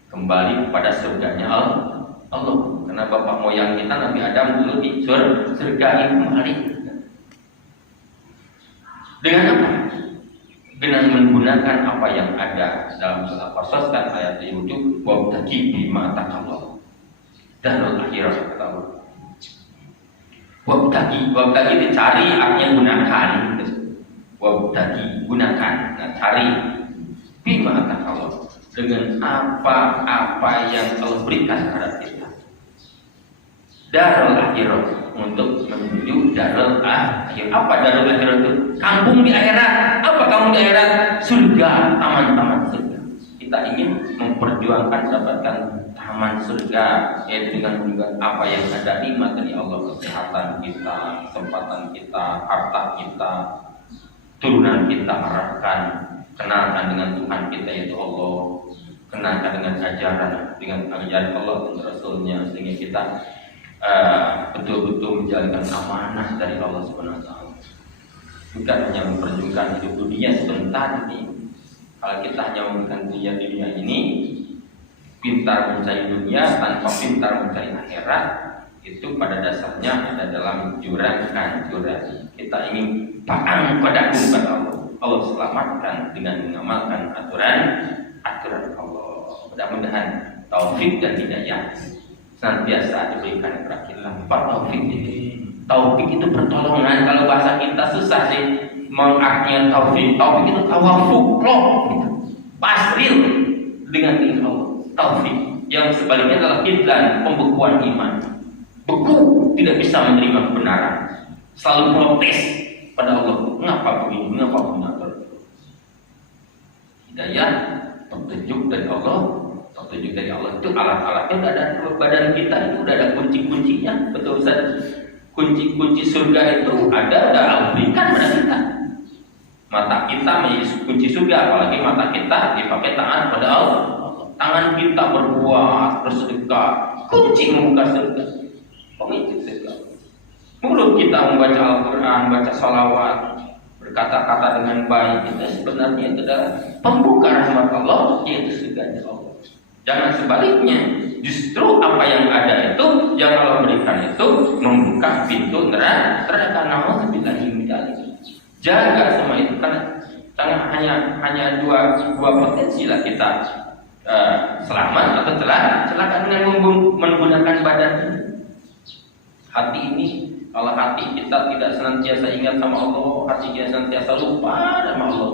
Kembali kepada surganya Allah. Karena bapak moyang kita Nabi Adam dulu di surga ini kembali. Dengan apa? Dengan menggunakan apa yang ada dalam surah Qasas dan ayat yang itu wabtaqi bima ataqallah. Darul akhirat, kata Allah. Wabtaqi dicari, artinya gunakan. Wabtaqi gunakan, cari. Bima ataqallah, dengan apa-apa yang Allah berikan kepada kita. Darul akhirat, untuk menuju darul akhirat. Apa darul akhirat itu? Kampung di akhirat. Apa kampung di akhirat? Surga, taman-taman surga. Kita ingin memperjuangkan dapatkan taman surga, yaitu dengan menunjukkan apa yang ada nikmat dari Allah, kesehatan kita, kesempatan kita, harta kita, turunan kita, arahkan, kenalkan dengan Tuhan kita yaitu Allah, kenalkan dengan ajaran Allah dan Rasulnya, sehingga kita betul-betul menjalankan amanah dari Allah Subhanahu wa taala. Bukan hanya memperjuangkan hidup dunia sebentar ini, Kalau kita hanya memberikan dunia di dunia ini, pintar mencari dunia tanpa pintar mencari akhirat, itu pada dasarnya ada dalam jurang anjuran. Kita ingin paham pada Allah. Allah selamatkan dengan mengamalkan aturan Allah. Mudah-mudahan taufik dan hidayah senantiasa diberikan kepada kita. Taufik ini, taufik itu pertolongan. Kalau bahasa kita susah sih mengartikan taufik. Taufik itu tawafuk, gitu. Pasril dengan diri Allah. Taufik yang sebaliknya adalah khidlan, pembekuan iman. Beku, tidak bisa menerima kebenaran, selalu protes pada Allah. Mengapa begini? Mengapa begitu? Hidayah, petunjuk dari Allah. Petunjuk dari Allah itu alat-alatnya udah ada di badan kita, itu udah ada kunci-kuncinya. Betul Ustaz? Kunci-kunci surga itu ada, udah Allah berikan pada kita. Mata kita menjadi kunci surga, apalagi mata kita dipakai taat pada Allah. Tangan kita berbuat, bersedekah, kunci membuka surga. Penginci surga. Mulut kita membaca Al-Quran, baca salawat, berkata-kata dengan baik, itu sebenarnya itu adalah pembuka rahmat Allah, yaitu surganya Allah. Jangan sebaliknya, justru apa yang ada itu yang Allah berikan itu membuka pintu neraka. Nauzubillahi min dzalik. Jaga semua itu, karena hanya dua potensi lah kita selamat atau celaka dengan menggunakan badan ini. Hati ini, kalau hati kita tidak senantiasa ingat sama Allah, hati kita senantiasa lupa sama Allah,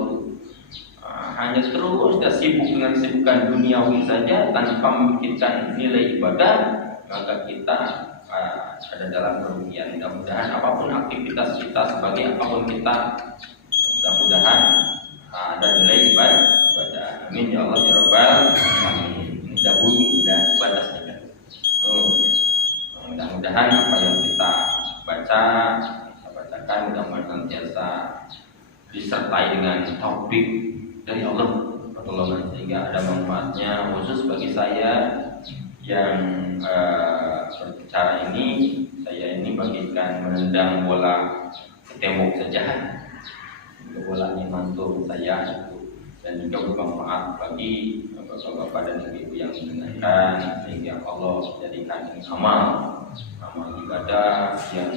hanya terus dan sibuk dengan kesibukan duniawi saja tanpa memikirkan nilai ibadah, maka kita ada dalam kerugian. Mudah-mudahan apapun aktivitas kita, sebagai apapun kita, mudah-mudahan ada nilai ibadah. Amin ya Allah ya Rabbal alamin. Mudah bunyi, mudah batasnya. Mudah-mudahan apa yang kita bacakan mudah-mudahan senantiasa disertai dengan taufik dari Allah, pertolongan, sehingga ada manfaatnya khusus bagi saya yang berbicara ini. Saya ini bagikan menendang bola ke tembok saja, bolanya mantul saya, dan juga bermanfaat bagi bapak-bapak dan ibu yang mendengarkan, sehingga Allah jadikan ini amal ibadah yang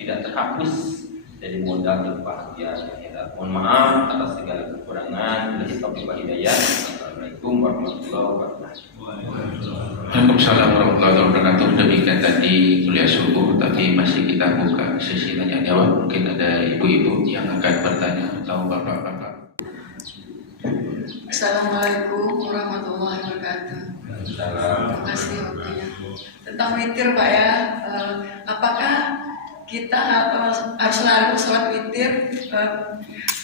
tidak terhapus, jadi modal berbahagia akhirat. Mohon maaf atas segala kekurangan. Bila taufiq wal hidayah. Assalamualaikum warahmatullahi wabarakatuh. Waalaikumsalam warahmatullahi wabarakatuh. Demikian tadi kuliah subuh, tapi masih kita buka sesi tanya jawab. Mungkin ada ibu-ibu yang akan bertanya atau bapak-bapak. Assalamualaikum warahmatullahi wabarakatuh. Terima kasih waktunya. Tentang witir Pak ya, apakah kita harus selalu sholat witir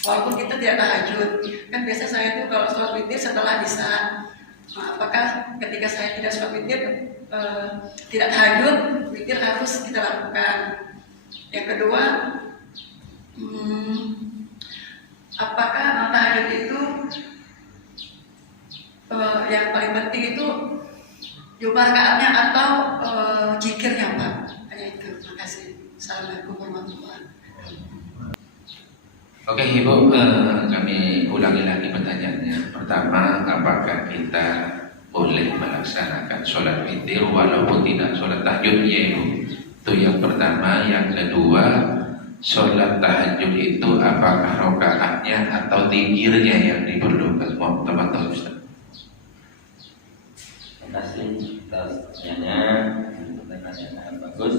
walaupun kita tidak tahajud? Kan biasa saya tuh kalau sholat witir setelah isya. Apakah ketika saya tidak sholat witir, tidak tahajud, witir harus kita lakukan? Yang kedua, apakah tahajud itu yang paling penting itu jumlah rakaatnya atau zikirnya Pak? Hanya itu. Terima kasih. Assalamualaikum warahmatullahi wabarakatuh. Oke Ibu, kami ulangi lagi pertanyaannya. Pertama, apakah kita boleh melaksanakan sholat witir walaupun tidak sholat tahajud? Ya Ibu, itu yang pertama. Yang kedua, sholat tahajud itu apakah rakaatnya atau zikirnya yang diperlukan? Mohon teman-teman Ustaz. Terima kasih atas pertanyaan bagus.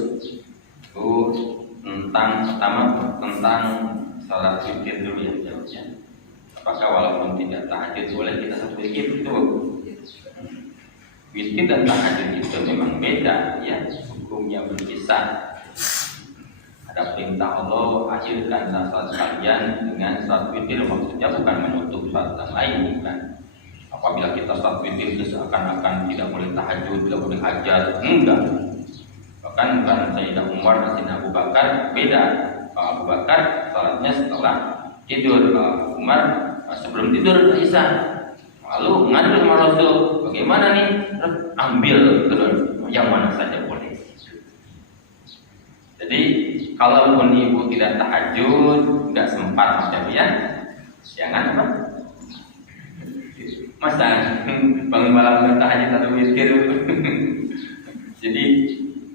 Bu, tentang salat witir dulu ya jawabnya. Apakah walaupun tidak tahajud boleh kita satu witir? Itu witir dan tahajud itu memang beda ya, hukumnya berpisah. Ada perintah Allah, akhirkan salat kalian dengan salat witir, maksudnya bukan menutup salat yang lain, bukan. Apabila kita salat witir itu seakan-akan tidak boleh tahajud, tidak boleh hajat, enggak. Bahkan bukan Sayyidah Umar dan Sayyidina Abu Bakar, beda. Abu Bakar salatnya setelah tidur, Umar sebelum tidur Isya. Lalu ngadu sama Rasul, bagaimana nih? Ambil terus yang mana saja boleh. Jadi kalaupun ibu tidak tahajud, nggak sempat macam ya, jangan apa? Masa bangun malam tahajud atau witir. Jadi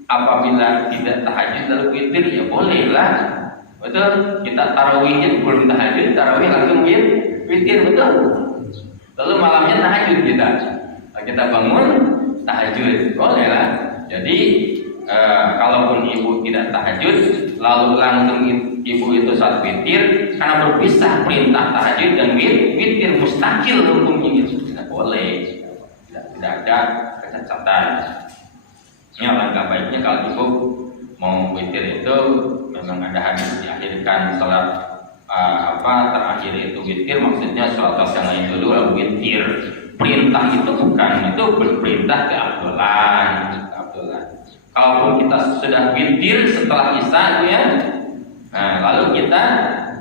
apabila tidak tahajud lalu witir ya bolehlah. Betul, kita tarawihnya belum tahajud, tarawih langsung witir, betul. Lalu malamnya tahajud kita bangun tahajud, bolehlah. Jadi kalaupun ibu tidak tahajud, lalu langsung ibu itu saat witir, karena berpisah perintah tahajud dan witir mustakil hukumnya itu tidak boleh, tidak ada kecacatan. Ini langkah baiknya kalau ibu mau witir itu memang ada hadis diakhirkan salat terakhir itu witir, maksudnya salat yang lain dulu lalu witir. Perintah itu bukan, itu berperintah ke Abdullah. Kalaupun kita sudah witir setelah isya itu ya, nah, lalu kita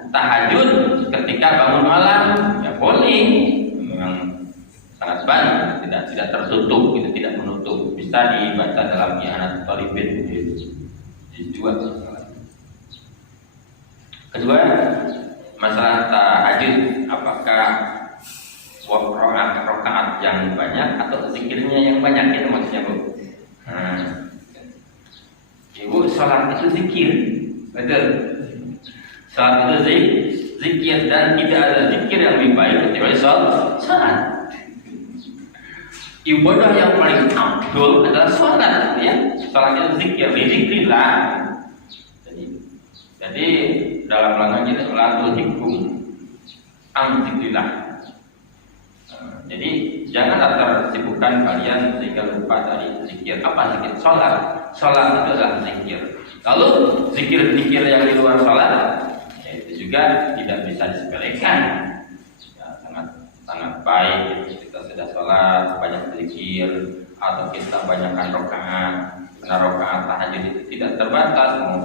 tahajud ketika bangun malam ya boleh, memang sangat baik, tidak tertutup, itu tidak menutup, bisa dibaca dalam I'anatul Talibin dijual. Kedua, masalah tahajud, apakah rakaat yang banyak atau zikirnya yang banyak, itu maksudnya Bu. Nah, ibu sholat itu zikir, betul. Sholat itu zikir dan tidak ada zikir yang lebih baik kecuali sholat. Ibadah yang paling abdul adalah sholat, ya. Sholat itu zikir, zikrillah. Jadi dalam langan kita latul hikum zikrillah. Jadi janganlah tersibukkan kalian sehingga lupa dari zikir. Apa zikir? Sholat itu adalah zikir. Lalu zikir-zikir yang di luar sholat, ya itu juga tidak bisa disepelekan. Ya, sangat baik kita sudah sholat banyak zikir, atau kita banyakkan rakaat. Karena rakaat tahajud itu tidak terbatas, mau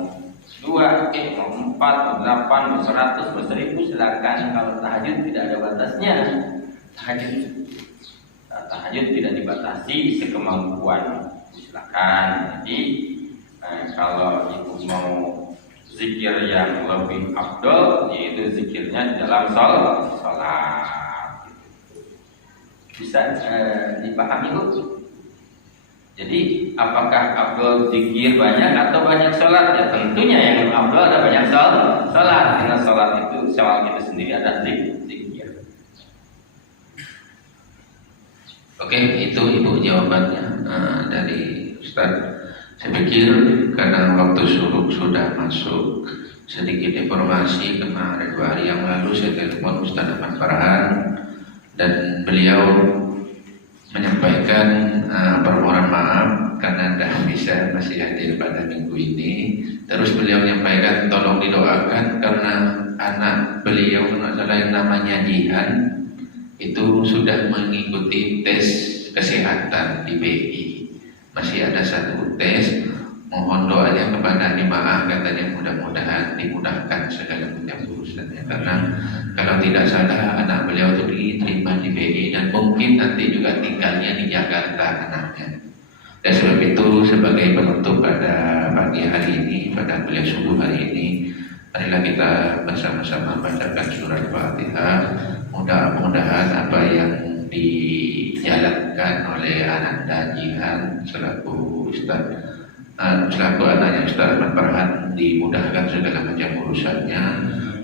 2, mau 4, mau 8, mau 100, mau 1000 silakan. Kalau tahajud tidak ada batasnya. Tahajud tidak dibatasi sekemampuan, silakan. Jadi kalau ibu mau zikir yang lebih afdol, yaitu zikirnya di dalam sholat. Bisa dipahami Bu? Jadi apakah afdol zikir banyak atau banyak sholat? Ya tentunya yang afdol ada banyak sholat, karena sholat itu sendiri ada zikir. Oke, itu ibu jawabannya dari Ustaz. Saya pikir karena waktu sudah masuk, sedikit informasi. Kemarin 2 hari yang lalu saya telepon Ustaz Ahmad Farhan dan beliau menyampaikan permohonan maaf karena tidak bisa masih hadir pada minggu ini. Terus beliau menyampaikan tolong didoakan karena anak beliau yang namanya Jihan itu sudah mengikuti tes kesehatan di BI. Masih ada 1 tes. Mohon doanya kepada jemaah, katanya mudah-mudahan dimudahkan segala macam urusannya. Karena kalau tidak salah anak beliau itu diterima di BI dan mungkin nanti juga tinggalnya di Jakarta anaknya. Dan sebab itu sebagai penutup pada pagi hari ini, pada kuliah subuh hari ini, marilah kita bersama-sama bacakan surat Fatihah. Mudah-mudahan apa yang dijalankan oleh Ananda Jihan selaku anaknya Ustaz Ahmad Farhan dimudahkan segala macam urusannya.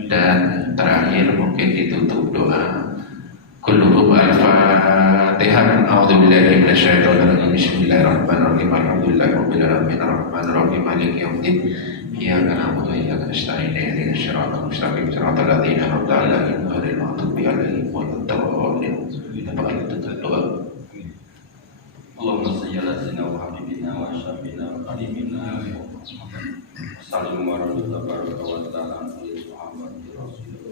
Dan terakhir mungkin ditutup doa. Kulluhum al-Fatihah. A'udzubillahi minasyaitonir rajim. Bismillahirrahmanirrahim. Alhamdulillahirabbil alamin. Arrahmanir rahim. Maliki yaumiddin. Iyyaka na'budu wa iyyaka nasta'in. Ihdinas siratal mustaqim. Siratal ladzina an'amta 'alaihim ghairil maghdubi 'alaihim waladdallin. Kita bakal tutup doa. Allahumma shalli ala sayyidina wa habibina wa syafina wa qaribina wa sallim wa tabaraka wa ta'ala Muhammadir Rasulullah.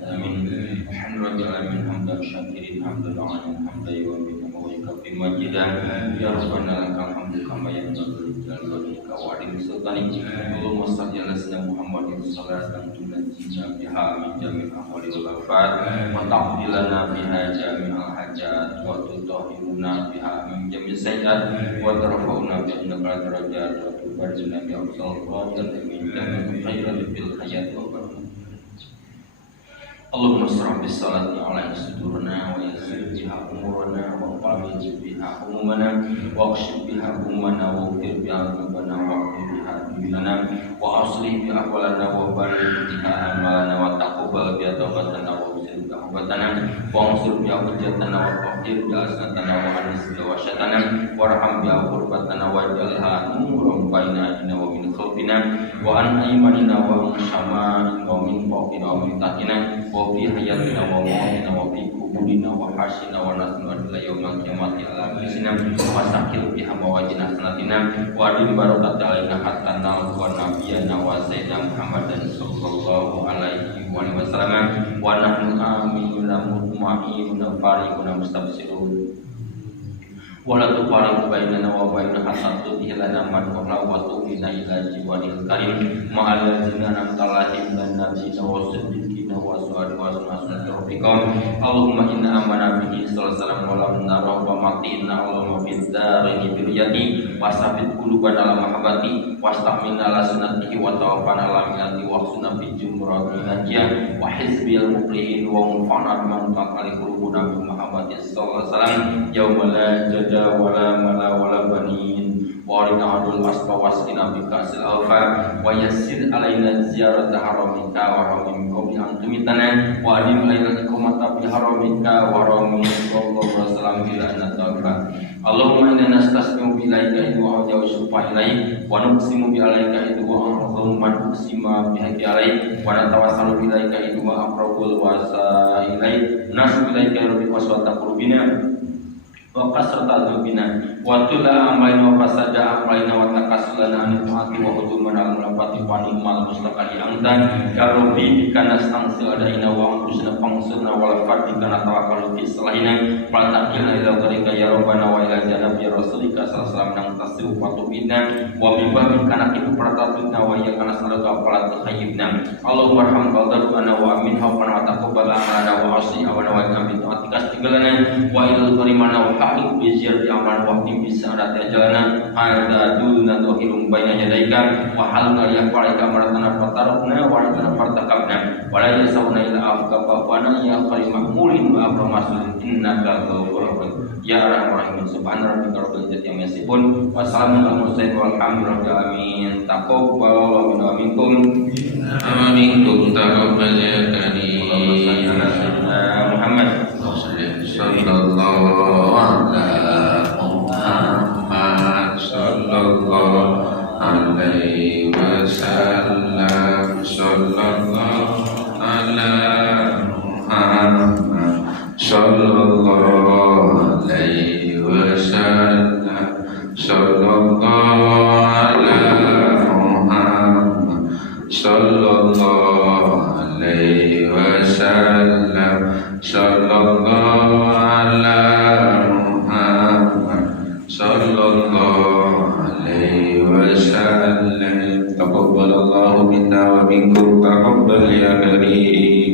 Amin. Alhamdulillah hamdan syakirin hamdan alamin hamdan yuwaffiqu wa yukaffir majidan ya rabbana lakal hamdu kama yanbaghi li jalalihi wa adimi sultanik. Allahumma shalli ala sayyidina Muhammadin salatan tunajjina biha min jami'il ahwali wal afat wa ta'dilana biha jami'al hajat wa tutahhiruna biha min jami'is sayyi'at wa tarfa'una bi innaka darajat wa tubarzina bi afdal qadar min jami'il khairat fil hayat wa barakatuh. Allahumma shrah bis salati ala sudurna wa yassir biha umurana wa qarij biha umumana wa qshif biha umana wa ghfir biha rabbana wa qim biha dinana wa aslih biha ahwalana wa barik biha amalana wa taqabbal biha tawbatana wa usir biha ubatana wa ansur biha hujjatana wa qahdir biha asnatana wa anis biha wasyatana warham biha qurbatana wa jalha nuran baina aydina wa min khalqina wa an aymanina wa an shama'ina wa min fawqina wa min tahtina wa fi hayatina wa mautina wa fi kuburina wa hasina wa nasna ila yaumil qiyamati ala bisina wa sakil biha mawajina sanatina wa adil barakata alaina hatta nalqa nabiyana wa sayyidina Muhammadan sallallahu alaihi wa sallam wa nahnu aminuna mutmainuna fariquna mustabsirun wala tuqarib bainana wa baina hasanatu lana man qala wa tu'mina ila jiwanil karim ma'al ladzina namtalahim dan nabiyina wa siddiqina wa suhada wa sunnatul rabbikum Allahumma inna amana bihi sallallahu wa lam nara wa matina Allahumma fid darini biryati wa sabit qulubana ala mahabbati wastamina ala sunnatihi wa tawaffana ala millati wa sunna bi jumratil najiyah wa hizbil muflihin wa munfa'na man taqali qulubuna bi mahabbati sallallahu alaihi wasallam yauma la jada wala mala wala banin wa arina adul asfa wasqina bi kasil alfa wa yassir alaina ziyarata haramika wa haramim qabli an tumitana wa adim alaina iqamata bi haramika wa haramim sallallahu alaihi wasallam bila anataka Allahumma inna nastasmi'u bi ilaika wa a'udzu supaya ilaik wa nuqsimu bi alaika wa a'udzu man uqsima bi haqqi alaik wa natawassalu bi ilaika wa aqrabul wasa ilaik nasu bi ilaika rabbi waswata qulubina wa kasrata dzunubina wa tula amalina wa fasada amalina wa takasulana an ta'ati wa hujumana al mulafati wa ni'mal mustaqali anta ya rabbi kana stangsil adaina wa anfusina fangsurna wa lafati kana tawakkalu fi salahina wa taqina ila gharika ya rabbana wa ila janabi rasulika sallallahu alaihi wasallam wa tubina wa bibabi kana kitu pratatuna wa ya kana salaka falat khayyibna Allahumma arham qadana wa amin hafana wa taqabbal amalana wa asli awana wa amin ta'atikas tigalana wa ilal karimana haqqi bizir amal waqti bisa ada ajalana ada duna dohirum baina yadaika wa halna ya qalika maratana fatarukna wa ratana fartakabna wa la yasawna ila afka wa na ya qarim mahmulin wa abramasul innaka ghafurur ya arhamar rahimin subhana rabbika rabbil izzati amma yasifun wa salamun alal mursalin walhamdulillahi alamin taqabbal minna minkum amin taqabbal ya karim Muhammad sallallahu alaihi wasallam sallallahu alaihi wasallam sallallahu alaihi wasallam sallallahu alaihi wasallam taqabbalallahu minna wa minkum taqabbal ya karim